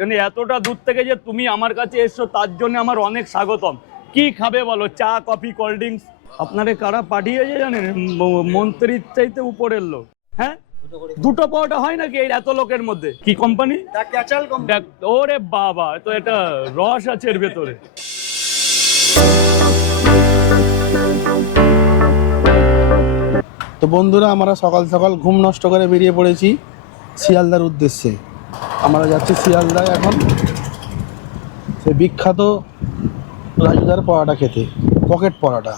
মানে এতটা দূর থেকে যে তুমি আমার কাছে এসছো তার জন্য আমার অনেক স্বাগতম। কি খাবে বলো? চা কফি কোল্ড ড্রিঙ্কস আপনারে কারা পাঠিয়েছে জানেন? মন্ত্রীর চাইতে উপরের লোক। হ্যাঁ? দুটো পাওয়াটা হয় নাকি এই এত লোকের মধ্যে? কি কোম্পানি দেখ ওরে বাবা তো এটা রস আছে এর ভেতরে। তো বন্ধুরা আমরা সকাল সকাল ঘুম নষ্ট করে বেরিয়ে পড়েছি শিয়ালদার উদ্দেশ্যে। আমরা যাচ্ছি শিয়ালদায় এখন। সে বিখ্যাত রাজুদার পরোটা খেতে, পকেট পরোটা।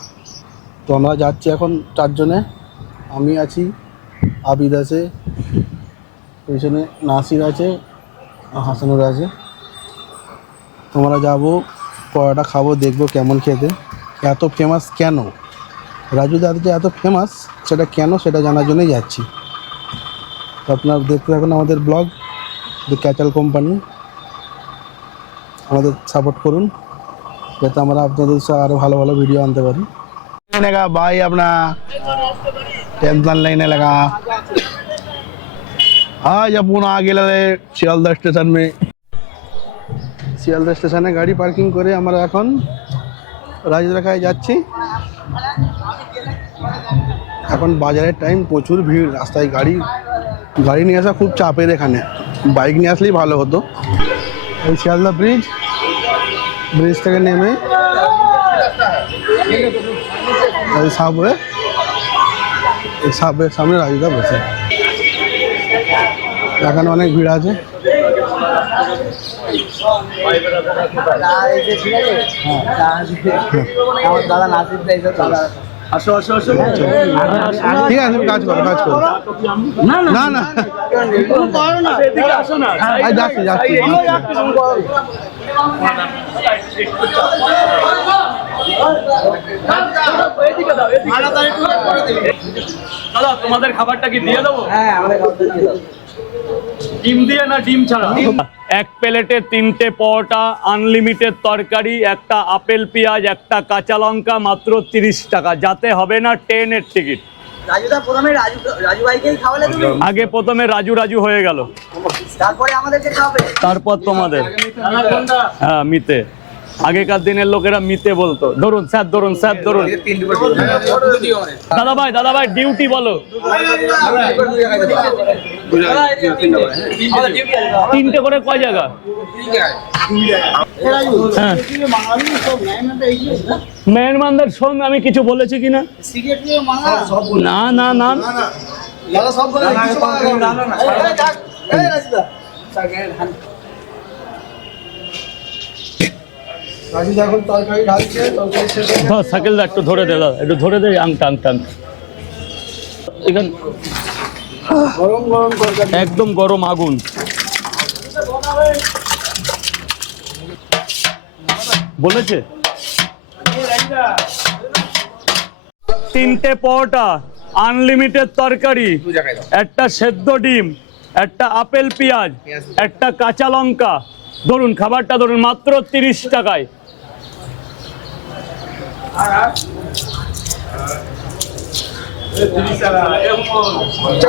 তো আমরা যাচ্ছি এখন চারজনে। আমি আছি, আবিদ আছে, পেছনে নাসির আছে হাসানুর আছে। তোমরা যাব, পরোটা খাব, দেখব কেমন খেতে। এত ফেমাস কেন? রাজু যে এত ফেমাস সেটা কেন সেটা জানার জন্যই যাচ্ছি। আপনার দেখতে থাকুন আমাদের ব্লগ দ্য ক্যাচাল কোম্পানি আমাদের সাপোর্ট করুন যাতে আমরা আপনাদের সাথে আরও ভালো ভালো ভিডিও আনতে পারি लेने का भाई अपना टेंशन लेने लगा आज अपन आगे लगे শিয়ালদা স্টেশন में শিয়ালদা স্টেশনে গাড়ি পার্কিং করে আমরা এখন রাজরাখায় যাচ্ছি এখন বাজারের টাইম প্রচুর ভিড় রাস্তায় গাড়ি গাড়ি নিয়ে আসা খুব চাপের এখানে বাইক নিয়ে আসলেই ভালো হতো। এই শিয়ালদা ব্রিজ ব্রিজ থেকে নেমে সাবওয়ে, এই সাবওয়ের সামনে রাজুদা বসে। এখানে অনেক ভিড় আছে। আমার দাদা নাসির আসো আসো আসো। ঠিক আছে কাজ করো কাজ করো। না না। না এদিকে আসো না। যাচ্ছি যাচ্ছি। দাদা তোমাদের খাবারটা কি দিয়ে দেবো? হ্যাঁ আমাদের কাছে দিয়ে দাও। ডিম দিয়ে না ডিম ছাড়া? এক প্লেটে তিনটে পরোটা আনলিমিটেড তরকারি একটা আপেল পেঁয়াজ একটা কাঁচা লঙ্কা মাত্র তিরিশ টাকা। যাতে হবে না ট্রেনের টিকিট। রাজুদা প্রথমে রাজু রাজু ভাইকেই খাওয়ালে তুমি? আগে প্রথমে রাজু রাজু হয়ে গেল। তারপর তোমাদের। হ্যাঁ মিতে। আগেকার দিনের লোকেরা মিতে বলতো। ধরুন স্যার ধরুন স্যার ধরুন। দাদা ভাই দাদা ভাই ডিউটি বলো তিনটে। করে কয় জায়গা? হ্যাঁ। মেহরমানদের শোন আমি কিছু বলেছি কিনা? না না না। রাজু এখন তরকারি ঢালছে তরকারি শেষ হয়ে ধর সাইকেল দা একটু ধরে দে দাদা। একটু ধরে দে আংটা আংটা আংটা। এখানে একদম গরম আগুন। বলেছে? তিনটে পরোটা আনলিমিটেড তরকারি, একটা সেদ্ধ ডিম, একটা আপেল পেঁয়াজ, একটা কাঁচা লঙ্কা। ধরুন, খাবারটা ধরুন মাত্র তিরিশ টাকায়।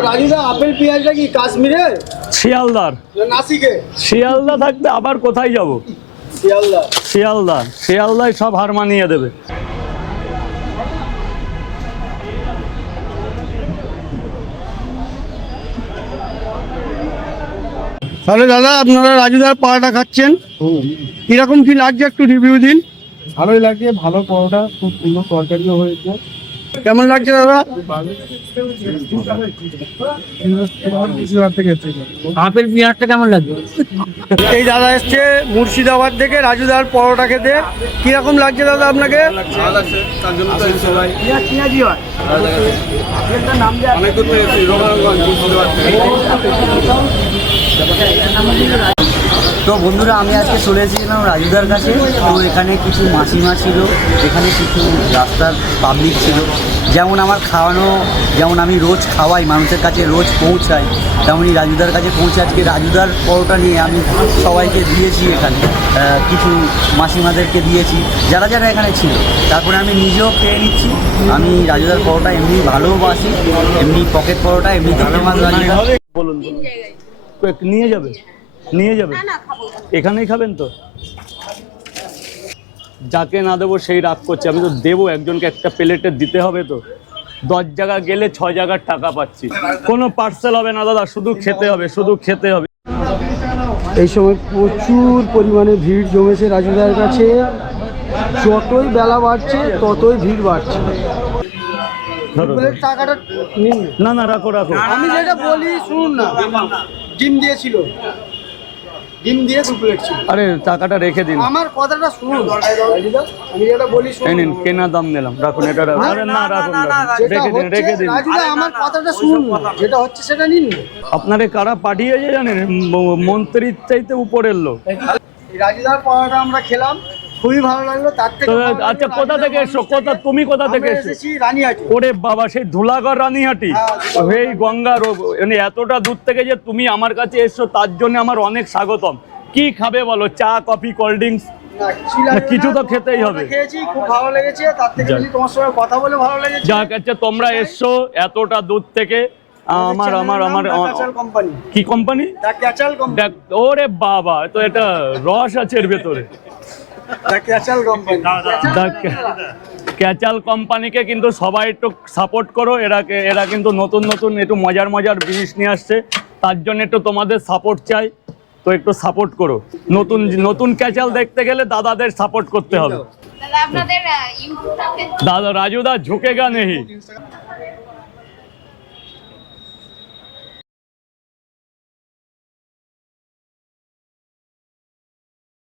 রাজুদা আপেল পেঁয়াজটা কি কাশ্মীরে? শিয়ালদার। নাসিকে? শিয়ালদা থাকতে আবার কোথায় যাব? শিয়ালদা। শিয়ালদা। শিয়ালদায় সব হার মানিয়ে দেবে। তাহলে দাদা আপনারা রাজুদার পাড়াটা খাচ্ছেন? কীরকম কি লাগছে একটু রিভিউ দিন? ভালোই লাগছে ভালো পরোটা খুব সুন্দর তরকারিও হয়েছে। কেমন লাগছে দাদা? আপেল পেঁয়াজটা কেমন লাগবে? এই দাদা এসছে মুর্শিদাবাদ থেকে রাজুদার পরোটা খেতে। কীরকম লাগছে দাদা আপনাকে? হয় তো বন্ধুরা আমি আজকে চলে এসেছিলাম রাজুদার কাছে। তো এখানে কিছু মাসিমা ছিল এখানে কিছু রাস্তার পাবলিক ছিল। যেমন আমার খাওয়ানো যেমন আমি রোজ খাওয়াই মানুষের কাছে রোজ পৌঁছাই তেমনই রাজুদার কাছে পৌঁছে আজকে রাজুদার পরোটা নিয়ে আমি সবাইকে দিয়েছি এখানে। কিছু মাসিমাদেরকে দিয়েছি যারা যারা এখানে ছিল। তারপরে আমি নিজেও খেয়ে নিচ্ছি। আমি রাজুদার পরোটা এমনি ভালোবাসি এমনি পকেট পরোটা এমনি বলুন। নিয়ে যাবে? নিয়ে যাবে? না না খাব না। এখানেই খাবেন তো? যাকে না দেবো সেই রাগ করছে। আমি তো দেবো একজনকে একটা প্লেটে দিতে হবে তো। দশ জায়গা গেলে ছয় জায়গার টাকা পাচ্ছি। কোনো পার্সেল হবে না দাদা শুধু খেতে হবে শুধু খেতে হবে। এই সময় প্রচুর পরিমাণে ভিড় জমেছে রাজুদার কাছে। যতই বেলা বাড়ছে ততই ভিড় বাড়ছে। টাকাটা। না না রাখো রাখো। আমি যেটা বলি শুনুন না। ডিম দিয়েছিল। ডিম দিয়ে দু প্লেট ছিল। আরে টাকাটা রেখে দিন। আমার কথাটা শুনুন। আমি যেটা বলি শুনুন। নিন কেনা দাম নিলাম রাখুন এটা রাখুন। আরে না রাখুন। রেখে দিন রেখে দিন। রাজুদা আমার কথাটা শুনুন। যেটা হচ্ছে সেটা নিন। আপনারে কারা পাঠিয়েছে জানেন? মন্ত্রীর চাইতে উপরের লোক। রাজিদার রাজুদার পড়াটা আমরা খেলাম। খুবই ভালো লাগল তার থেকে আচ্ছা কোথা থেকে এসছো কোথা তুমি কোথা থেকে এসছো রানিহাটি। ওরে বাবা সেই ধুলাগড় রানীহাটি। হ্যাঁ, এই গঙ্গার মানে এতটা দূর থেকে যে তুমি আমার কাছে এসছো তার জন্য আমার অনেক স্বাগতম। কি খাবে বলো? চা কফি কোল্ড ড্রিঙ্কস? কিছু তো খেতেই হবে। খুব ভালো লেগেছে তার থেকে যাক। বেশি তোমার সঙ্গে কথা বলে ভালো লেগেছে যা কাছে তোমরা এসছো এতটা দূর থেকে। আমার আমার আমার কি কোম্পানি ওরে বাবা তো এটা রস আছে এর ভেতরে। ক্যাচাল কোম্পানিকে কিন্তু সবাই একটু সাপোর্ট করো। এরাকে এরা কিন্তু নতুন নতুন একটু মজার মজার জিনিস নিয়ে আসছে। তার জন্য একটু তোমাদের সাপোর্ট চাই। তো একটু সাপোর্ট করো। নতুন নতুন ক্যাচাল দেখতে গেলে দাদাদের সাপোর্ট করতে হবে। দাদা রাজুদা ঝুঁকেগা নেই